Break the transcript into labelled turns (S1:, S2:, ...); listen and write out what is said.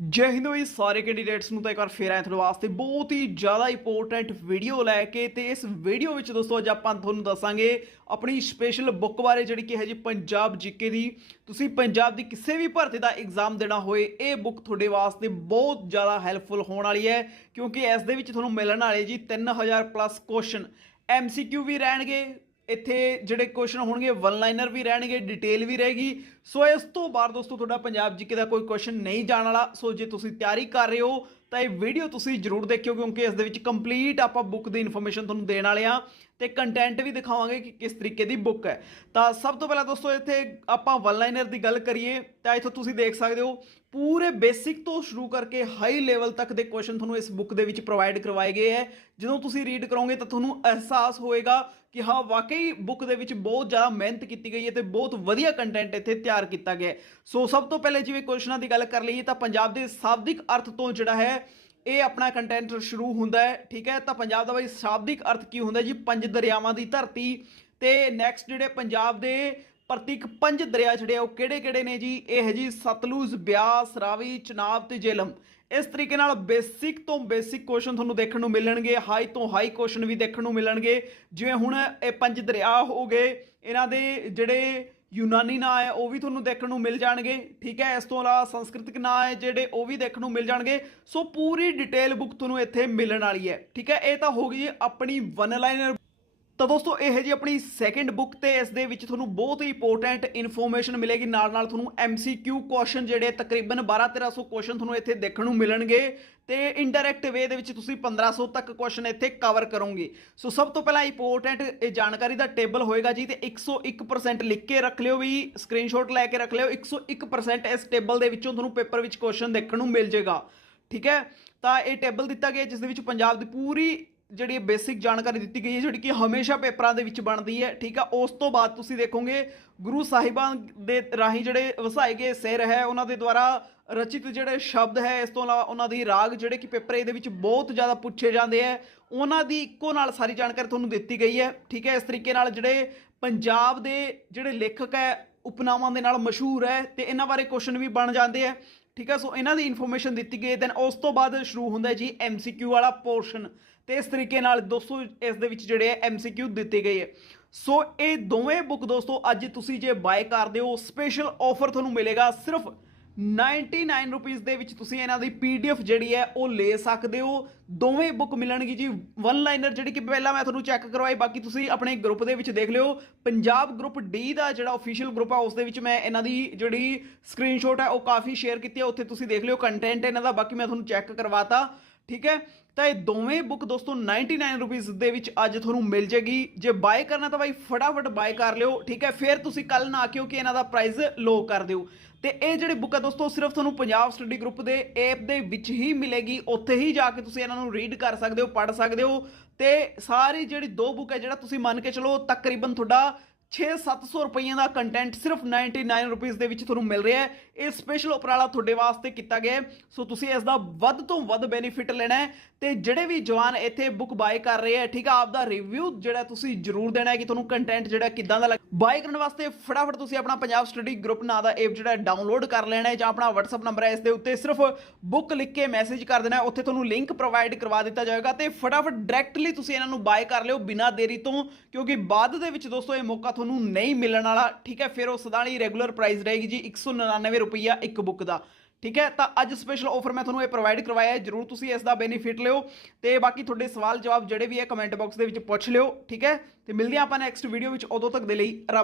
S1: ਜੈ ਹਿੰਦ ਵੀ ਸਾਰੇ ਕੈਂਡੀਡੇਟਸ ਨੂੰ ਤਾਂ ਇੱਕ ਵਾਰ ਫੇਰ ਆਏ ਤੁਹਾਡੇ ਵਾਸਤੇ ਬਹੁਤ ਹੀ ਜ਼ਿਆਦਾ ਇੰਪੋਰਟੈਂਟ ਵੀਡੀਓ ਲੈ ਕੇ ਤੇ ਇਸ ਵੀਡੀਓ ਵਿੱਚ ਦੋਸਤੋ ਅੱਜ ਆਪਾਂ ਤੁਹਾਨੂੰ ਦੱਸਾਂਗੇ ਆਪਣੀ ਸਪੈਸ਼ਲ ਬੁੱਕ ਬਾਰੇ ਜਿਹੜੀ ਕਿ ਹੈ ਜੀ ਪੰਜਾਬ ਜੀਕੇ ਦੀ। ਤੁਸੀਂ ਪੰਜਾਬ ਦੀ ਕਿਸੇ ਵੀ ਭਰਤੀ ਦਾ ਐਗਜ਼ਾਮ ਦੇਣਾ ਹੋਏ, ਇਹ ਬੁੱਕ ਤੁਹਾਡੇ ਵਾਸਤੇ ਬਹੁਤ ਜ਼ਿਆਦਾ ਹੈਲਪਫੁਲ ਹੋਣ ਵਾਲੀ ਹੈ ਕਿਉਂਕਿ ਇਸ ਦੇ ਵਿੱਚ ਤੁਹਾਨੂੰ ਮਿਲਣ ਵਾਲੇ ਜੀ 3000 ਪਲੱਸ ਕੁਐਸਚਨ ਐਮਸੀਕਿਊ ਵੀ ਰਹਿਣਗੇ, ਇੱਥੇ ਜਿਹੜੇ ਕੁਐਸਚਨ ਹੋਣਗੇ ਵਨ ਲਾਈਨਰ ਵੀ ਰਹਿਣਗੇ ਡਿਟੇਲ ਵੀ ਰਹੇਗੀ। ਸੋ ਇਸ ਤੋਂ ਬਾਅਦ ਦੋਸਤੋ, ਤੁਹਾਡਾ ਪੰਜਾਬ ਜੀਕੇ ਦਾ ਕੋਈ ਕੁਐਸਚਨ ਨਹੀਂ ਜਾਣ ਵਾਲਾ। ਸੋ ਜੇ ਤੁਸੀਂ ਤਿਆਰੀ ਕਰ ਰਹੇ ਹੋ, ਤਾਂ ਇਹ ਵੀਡੀਓ ਤੁਸੀਂ ਜਰੂਰ ਦੇਖਿਓ, ਕਿਉਂਕਿ ਇਸ ਦੇ ਵਿੱਚ ਕੰਪਲੀਟ ਆਪਾਂ ਬੁੱਕ ਦੀ ਇਨਫੋਰਮੇਸ਼ਨ ਤੁਹਾਨੂੰ ਦੇਣ ਵਾਲੇ ਆ ਤੇ ਕੰਟੈਂਟ ਵੀ ਦਿਖਾਵਾਂਗੇ ਕਿ ਕਿਸ ਤਰੀਕੇ ਦੀ ਬੁੱਕ ਹੈ। ਤਾਂ ਸਭ ਤੋਂ ਪਹਿਲਾਂ ਦੋਸਤੋ, ਇੱਥੇ ਆਪਾਂ ਵਨ ਲਾਈਨਰ ਦੀ ਗੱਲ ਕਰੀਏ, ਤਾਂ ਇੱਥੋਂ ਤੁਸੀਂ ਦੇਖ ਸਕਦੇ ਹੋ, ਪੂਰੇ ਬੇਸਿਕ ਤੋਂ ਸ਼ੁਰੂ ਕਰਕੇ ਹਾਈ ਲੈਵਲ ਤੱਕ ਦੇ ਕੁਐਸਚਨ ਤੁਹਾਨੂੰ ਇਸ ਬੁੱਕ ਦੇ ਵਿੱਚ ਪ੍ਰੋਵਾਈਡ ਕਰਵਾਏ ਗਏ ਹੈ। ਜਦੋਂ ਤੁਸੀਂ ਰੀਡ ਕਰੋਗੇ, ਤਾਂ ਤੁਹਾਨੂੰ ਅਹਿਸਾਸ ਹੋਏਗਾ ਕਿ ਹਾਂ, ਵਾਕਈ ਬੁੱਕ ਦੇ ਵਿੱਚ ਬਹੁਤ ਜ਼ਿਆਦਾ ਮਿਹਨਤ ਕੀਤੀ ਗਈ ਹੈ ਤੇ ਬਹੁਤ ਵਧੀਆ ਕੰਟੈਂਟ ਇੱਥੇ ਤਿਆਰ ਤਿਆਰ ਕੀਤਾ ਗਿਆ ਸੋ ਸਭ ਤੋਂ ਪਹਿਲੇ ਜਿਵੇਂ ਕੁਐਸਚਨਾਂ ਦੀ ਗੱਲ ਕਰ ਲਈਏ ਤਾਂ ਪੰਜਾਬ ਦੇ ਸ਼ਾਬਦਿਕ ਅਰਥ ਤੋਂ ਜਿਹੜਾ ਹੈ, ਇਹ ਆਪਣਾ ਕੰਟੈਂਟ ਸ਼ੁਰੂ ਹੁੰਦਾ ਹੈ, ਠੀਕ ਹੈ? ਤਾਂ ਪੰਜਾਬ ਦਾ ਬਈ ਸ਼ਾਬਦਿਕ ਅਰਥ ਕੀ ਹੁੰਦਾ ਜੀ? ਪੰਜ ਦਰਿਆਵਾਂ ਦੀ ਧਰਤੀ ਤੇ ਨੈਕਸਟ ਜਿਹੜੇ ਪੰਜਾਬ ਦੇ ਪ੍ਰਤੀਕ ਪੰਜ ਦਰਿਆ ਜਿਹੜੇ ਆ, ਉਹ ਕਿਹੜੇ ਕਿਹੜੇ ਨੇ ਜੀ? ਇਹ ਹੈ ਜੀ ਸਤਲੁਜ, ਬਿਆਸ, ਰਾਵੀ, ਚਨਾਬ ਤੇ ਜੇਲਮ। ਇਸ ਤਰੀਕੇ ਨਾਲ ਬੇਸਿਕ ਤੋਂ ਬੇਸਿਕ ਕੁਐਸਚਨ ਤੁਹਾਨੂੰ ਦੇਖਣ ਨੂੰ ਮਿਲਣਗੇ ਹਾਈ ਤੋਂ ਹਾਈ ਕੁਐਸਚਨ ਵੀ ਦੇਖਣ ਨੂੰ ਮਿਲਣਗੇ। ਜਿਵੇਂ ਹੁਣ ਇਹ ਪੰਜ ਦਰਿਆ ਹੋ ਗਏ, ਇਹਨਾਂ ਦੇ ਜਿਹੜੇ ਯੂਨਾਨੀ ਨਾਂ ਹੈ, ਉਹ ਵੀ ਤੁਹਾਨੂੰ ਦੇਖਣ ਨੂੰ ਮਿਲ ਜਾਣਗੇ, ਠੀਕ ਹੈ? ਇਸ ਤੋਂ ਇਲਾਵਾ ਸੰਸਕ੍ਰਿਤਿਕ ਨਾਂ ਹੈ, ਜਿਹੜੇ ਉਹ ਵੀ ਦੇਖਣ ਨੂੰ ਮਿਲ ਜਾਣਗੇ। ਸੋ ਪੂਰੀ ਡਿਟੇਲ ਬੁੱਕ ਤੁਹਾਨੂੰ ਇੱਥੇ ਮਿਲਣ ਵਾਲੀ ਹੈ, ਠੀਕ ਹੈ? ਇਹ ਤਾਂ ਹੋ ਗਈ ਆਪਣੀ ਵਨ ਲਾਈਨਰ ਤਾਂ ਦੋਸਤੋ, ਇਹ ਹੈ ਜੀ ਆਪਣੀ ਸੈਕੰਡ ਬੁੱਕ ਤੇ ਇਸ ਦੇ ਵਿੱਚ ਤੁਹਾਨੂੰ ਬਹੁਤ ਹੀ ਇੰਪੋਰਟੈਂਟ ਇਨਫੋਰਮੇਸ਼ਨ ਮਿਲੇਗੀ। ਨਾਲ ਨਾਲ ਤੁਹਾਨੂੰ MCQ ਕੁਐਸਚਨ ਜਿਹੜੇ, ਤਕਰੀਬਨ 12-1300 ਕੁਐਸਚਨ ਤੁਹਾਨੂੰ ਇੱਥੇ ਦੇਖਣ ਨੂੰ ਮਿਲਣਗੇ ਤੇ ਇਨਡਾਇਰੈਕਟ ਵੇ ਦੇ ਵਿੱਚ ਤੁਸੀਂ 1500 ਤੱਕ ਕੁਐਸਚਨ ਇੱਥੇ ਕਵਰ ਕਰੋਗੇ। ਸੋ ਸਭ ਤੋਂ ਪਹਿਲਾਂ ਇੰਪੋਰਟੈਂਟ ਇਹ ਜਾਣਕਾਰੀ ਦਾ ਟੇਬਲ ਹੋਏਗਾ ਜੀ ਤੇ 101% ਲਿਖ ਕੇ ਰੱਖ ਲਿਓ ਵੀ ਸਕਰੀਨਸ਼ਾਟ ਲੈ ਕੇ ਰੱਖ ਲਿਓ 101% ਇਸ ਟੇਬਲ ਦੇ ਵਿੱਚੋਂ ਤੁਹਾਨੂੰ ਪੇਪਰ ਵਿੱਚ ਕੁਐਸਚਨ ਦੇਖਣ ਨੂੰ ਮਿਲ ਜਾਏਗਾ ਠੀਕ ਹੈ? ਤਾਂ ਇਹ ਟੇਬਲ ਦਿੱਤਾ ਗਿਆ, ਜਿਸ ਦੇ ਵਿੱਚ ਪੰਜਾਬ ਦੀ ਪੂਰੀ ਜਿਹੜੀ ਬੇਸਿਕ ਜਾਣਕਾਰੀ ਦਿੱਤੀ ਗਈ ਹੈ, ਜਿਹੜੀ ਕਿ ਹਮੇਸ਼ਾ ਪੇਪਰਾਂ ਦੇ ਵਿੱਚ ਬਣਦੀ ਹੈ, ਠੀਕ ਆ? ਉਸ ਤੋਂ ਬਾਅਦ ਤੁਸੀਂ ਦੇਖੋਗੇ ਗੁਰੂ ਸਾਹਿਬਾਨ ਦੇ ਰਾਹੀਂ ਜਿਹੜੇ ਵਸਾਏ ਗਏ ਸਿਰ ਹੈ, ਉਹਨਾਂ ਦੇ ਦੁਆਰਾ ਰਚਿਤ ਜਿਹੜੇ ਸ਼ਬਦ ਹੈ, ਇਸ ਤੋਂ ਇਲਾਵਾ ਉਹਨਾਂ ਦੀ ਰਾਗ ਜਿਹੜੇ ਕਿ ਪੇਪਰ ਇਹਦੇ ਵਿੱਚ ਬਹੁਤ ਜ਼ਿਆਦਾ ਪੁੱਛੇ ਜਾਂਦੇ ਹੈ। ਉਹਨਾਂ ਦੀ ਇੱਕੋ ਨਾਲ ਸਾਰੀ ਜਾਣਕਾਰੀ ਤੁਹਾਨੂੰ ਦਿੱਤੀ ਗਈ ਹੈ, ਠੀਕ ਹੈ? ਇਸ ਤਰੀਕੇ ਨਾਲ ਜਿਹੜੇ ਪੰਜਾਬ ਦੇ ਜਿਹੜੇ ਲੇਖਕ ਹੈ, ਉਪਨਾਵਾਂ ਦੇ ਨਾਲ ਮਸ਼ਹੂਰ ਹੈ ਤੇ ਇਹਨਾਂ ਬਾਰੇ ਕੁਐਸਚਨ ਵੀ ਬਣ ਜਾਂਦੇ ਹੈ। ਠੀਕ ਹੈ ਸੋ ਇਹਨਾਂ ਦੀ ਇਨਫੋਰਮੇਸ਼ਨ ਦਿੱਤੀ ਗਈ ਹੈ ਦੈਨ ਉਸ ਤੋਂ ਬਾਅਦ ਸ਼ੁਰੂ ਹੁੰਦਾ ਹੈ ਜੀ ਐਮਸੀਕਿਊ ਵਾਲਾ ਪੋਰਸ਼ਨ ਤੇ ਇਸ ਤਰੀਕੇ ਨਾਲ ਦੋਸਤੋ, ਇਸ ਦੇ ਵਿੱਚ ਜਿਹੜੇ ਹੈ ਐਮਸੀਕਿਊ ਦਿੱਤੇ ਗਏ ਹੈ ਸੋ ਇਹ ਦੋਵੇਂ ਬੁੱਕ ਦੋਸਤੋ, ਅੱਜ ਤੁਸੀਂ ਜੇ ਬਾਏ ਕਰਦੇ ਹੋ ਸਪੈਸ਼ਲ ਆਫਰ ਤੁਹਾਨੂੰ ਮਿਲੇਗਾ ਸਿਰਫ 99 ਰੁਪੀਸ ਦੇ ਵਿੱਚ ਤੁਸੀਂ ਇਹਨਾਂ ਦੀ ਪੀਡੀਐਫ ਜਿਹੜੀ ਹੈ ਉਹ ਲੈ ਸਕਦੇ ਹੋ। ਦੋਵੇਂ ਬੁੱਕ ਮਿਲਣਗੀ ਜੀ। ਵਨ ਲਾਈਨਰ ਜਿਹੜੀ ਕਿ ਪਹਿਲਾਂ ਮੈਂ ਤੁਹਾਨੂੰ ਚੈੱਕ ਕਰਵਾਈ, ਬਾਕੀ ਤੁਸੀਂ ਆਪਣੇ ਗਰੁੱਪ ਦੇ ਵਿੱਚ ਦੇਖ ਲਿਓ। ਪੰਜਾਬ ਗਰੁੱਪ ਡੀ ਦਾ ਜਿਹੜਾ ਅਫੀਸ਼ੀਅਲ ਗਰੁੱਪ ਆ, ਉਸ ਦੇ ਵਿੱਚ ਮੈਂ ਇਹਨਾਂ ਦੀ ਜਿਹੜੀ ਸਕਰੀਨਸ਼ਾਟ ਹੈ ਉਹ ਕਾਫੀ ਸ਼ੇਅਰ ਕੀਤੀ ਹੈ। ਉੱਥੇ ਤੁਸੀਂ ਦੇਖ ਲਿਓ ਕੰਟੈਂਟ ਇਹਨਾਂ ਦਾ, ਬਾਕੀ ਮੈਂ ਤੁਹਾਨੂੰ ਚੈੱਕ ਕਰਵਾਤਾ। ਠੀਕ ਹੈ? ਤਾਂ ਇਹ ਦੋਵੇਂ ਬੁੱਕ ਦੋਸਤੋ 99 ਰੁਪੀਸ ਦੇ ਵਿੱਚ ਅੱਜ ਤੁਹਾਨੂੰ ਮਿਲ ਜੇਗੀ ਜੇ ਬਾਏ ਕਰਨਾ ਤਾਂ ਬਾਈ, ਫਟਾਫਟ ਬਾਏ ਕਰ ਲਿਓ। ਠੀਕ ਹੈ? ਫਿਰ ਤੁਸੀਂ ਕੱਲ ਨਾ ਆਕਿਓ ਕਿ ਇਹਨਾਂ ਦਾ ਪ੍ਰਾਈਸ ਲੋ ਕਰ ਦਿਓ। ਤੇ ਇਹ ਜਿਹੜੀ ਬੁੱਕ ਹੈ ਦੋਸਤੋ, ਸਿਰਫ ਤੁਹਾਨੂੰ ਪੰਜਾਬ ਸਟੱਡੀ ਗਰੁੱਪ ਦੇ ਐਪ ਦੇ ਵਿੱਚ ਹੀ ਮਿਲੇਗੀ। ਉੱਥੇ ਹੀ ਜਾ ਕੇ ਤੁਸੀਂ ਇਹਨਾਂ ਨੂੰ ਰੀਡ ਕਰ ਸਕਦੇ ਹੋ, ਪੜ੍ਹ ਸਕਦੇ ਹੋ। ਤੇ ਸਾਰੀ ਜਿਹੜੀ ਦੋ ਬੁੱਕ ਹੈ ਜਿਹੜਾ ਤੁਸੀਂ ਮੰਨ ਕੇ ਚਲੋ, ਤਕਰੀਬਨ ਤੁਹਾਡਾ 6-700 ਰੁਪਈਆਂ ਦਾ ਕੰਟੈਂਟ ਸਿਰਫ 99 ਰੁਪੀਸ ਦੇ ਵਿੱਚ ਤੁਹਾਨੂੰ ਮਿਲ ਰਿਹਾ ਹੈ। ਇਹ ਸਪੈਸ਼ਲ ਉਪਰਾਲਾ ਤੁਹਾਡੇ ਵਾਸਤੇ ਕੀਤਾ ਗਿਆ ਸੋ ਤੁਸੀਂ ਇਸ ਦਾ ਵੱਧ ਤੋਂ ਵੱਧ ਬੈਨੀਫਿਟ ਲੈਣਾ ਹੈ ਤੇ ਜਿਹੜੇ ਵੀ ਜਵਾਨ ਇੱਥੇ ਬੁੱਕ ਬਾਏ ਕਰ ਰਹੇ ਹੈ, ਠੀਕ ਆ ਆਪ ਦਾ ਰਿਵਿਊ ਜਿਹੜਾ ਤੁਸੀਂ ਜਰੂਰ ਦੇਣਾ ਹੈ ਕਿ ਤੁਹਾਨੂੰ ਕੰਟੈਂਟ ਜਿਹੜਾ ਕਿੱਦਾਂ ਦਾ ਲੱਗ ਬਾਏ ਕਰਨ ਵਾਸਤੇ ਫਟਾਫਟ ਤੁਸੀਂ ਆਪਣਾ ਪੰਜਾਬ ਸਟੱਡੀ ਗਰੁੱਪ ਨਾਂ ਦਾ ਐਪ ਜਿਹੜਾ ਡਾਊਨਲੋਡ ਕਰ ਲੈਣਾ ਹੈ ਜਾਂ ਆਪਣਾ WhatsApp ਨੰਬਰ ਹੈ ਇਸ ਦੇ ਉੱਤੇ ਸਿਰਫ ਬੁੱਕ ਲਿਖ ਕੇ ਮੈਸੇਜ ਕਰ ਦੇਣਾ ਹੈ। ਉੱਥੇ ਤੁਹਾਨੂੰ ਲਿੰਕ ਪ੍ਰੋਵਾਈਡ ਕਰਵਾ ਦਿੱਤਾ ਜਾਏਗਾ ਤੇ ਫਟਾਫਟ ਡਾਇਰੈਕਟਲੀ ਤੁਸੀਂ ਇਹਨਾਂ ਨੂੰ ਬਾਏ ਕਰ ਲਿਓ ਬਿਨਾਂ ਦੇਰੀ ਤੋਂ, ਕਿਉਂਕਿ ਬਾਅਦ ਦੇ ਵਿੱਚ ਦੋਸਤੋ ਇਹ ਮੌਕਾ ਤੁਹਾਨੂੰ ਨਹੀਂ ਮਿਲਣ ਵਾਲਾ, ਠੀਕ ਹੈ, ਫਿਰ ਉਸ ਦਾ ਹੀ ਰੈਗੂਲਰ ਪ੍ਰਾਈਸ ਰਹੇਗੀ ਜੀ 199 ਰੁਪਈਆ ਇੱਕ ਬੁੱਕ ਦਾ। ਠੀਕ ਹੈ, ਤਾਂ ਅੱਜ ਸਪੈਸ਼ਲ ਆਫਰ ਮੈਂ ਤੁਹਾਨੂੰ ਇਹ ਪ੍ਰੋਵਾਈਡ ਕਰਵਾਇਆ ਹੈ, ਜਰੂਰ ਤੁਸੀਂ ਇਸ ਦਾ ਬੈਨੀਫਿਟ ਲਿਓ। ਤੇ ਬਾਕੀ ਤੁਹਾਡੇ ਸਵਾਲ ਜਵਾਬ ਜਿਹੜੇ ਵੀ ਹੈ ਕਮੈਂਟ ਬਾਕਸ ਦੇ ਵਿੱਚ ਪੁੱਛ ਲਿਓ, ਠੀਕ ਹੈ? ਤੇ ਮਿਲਦੇ ਆਪਾਂ ਨੈਕਸਟ ਵੀਡੀਓ ਵਿੱਚ, ਉਦੋਂ ਤੱਕ ਦੇ ਲਈ ਰੱਬ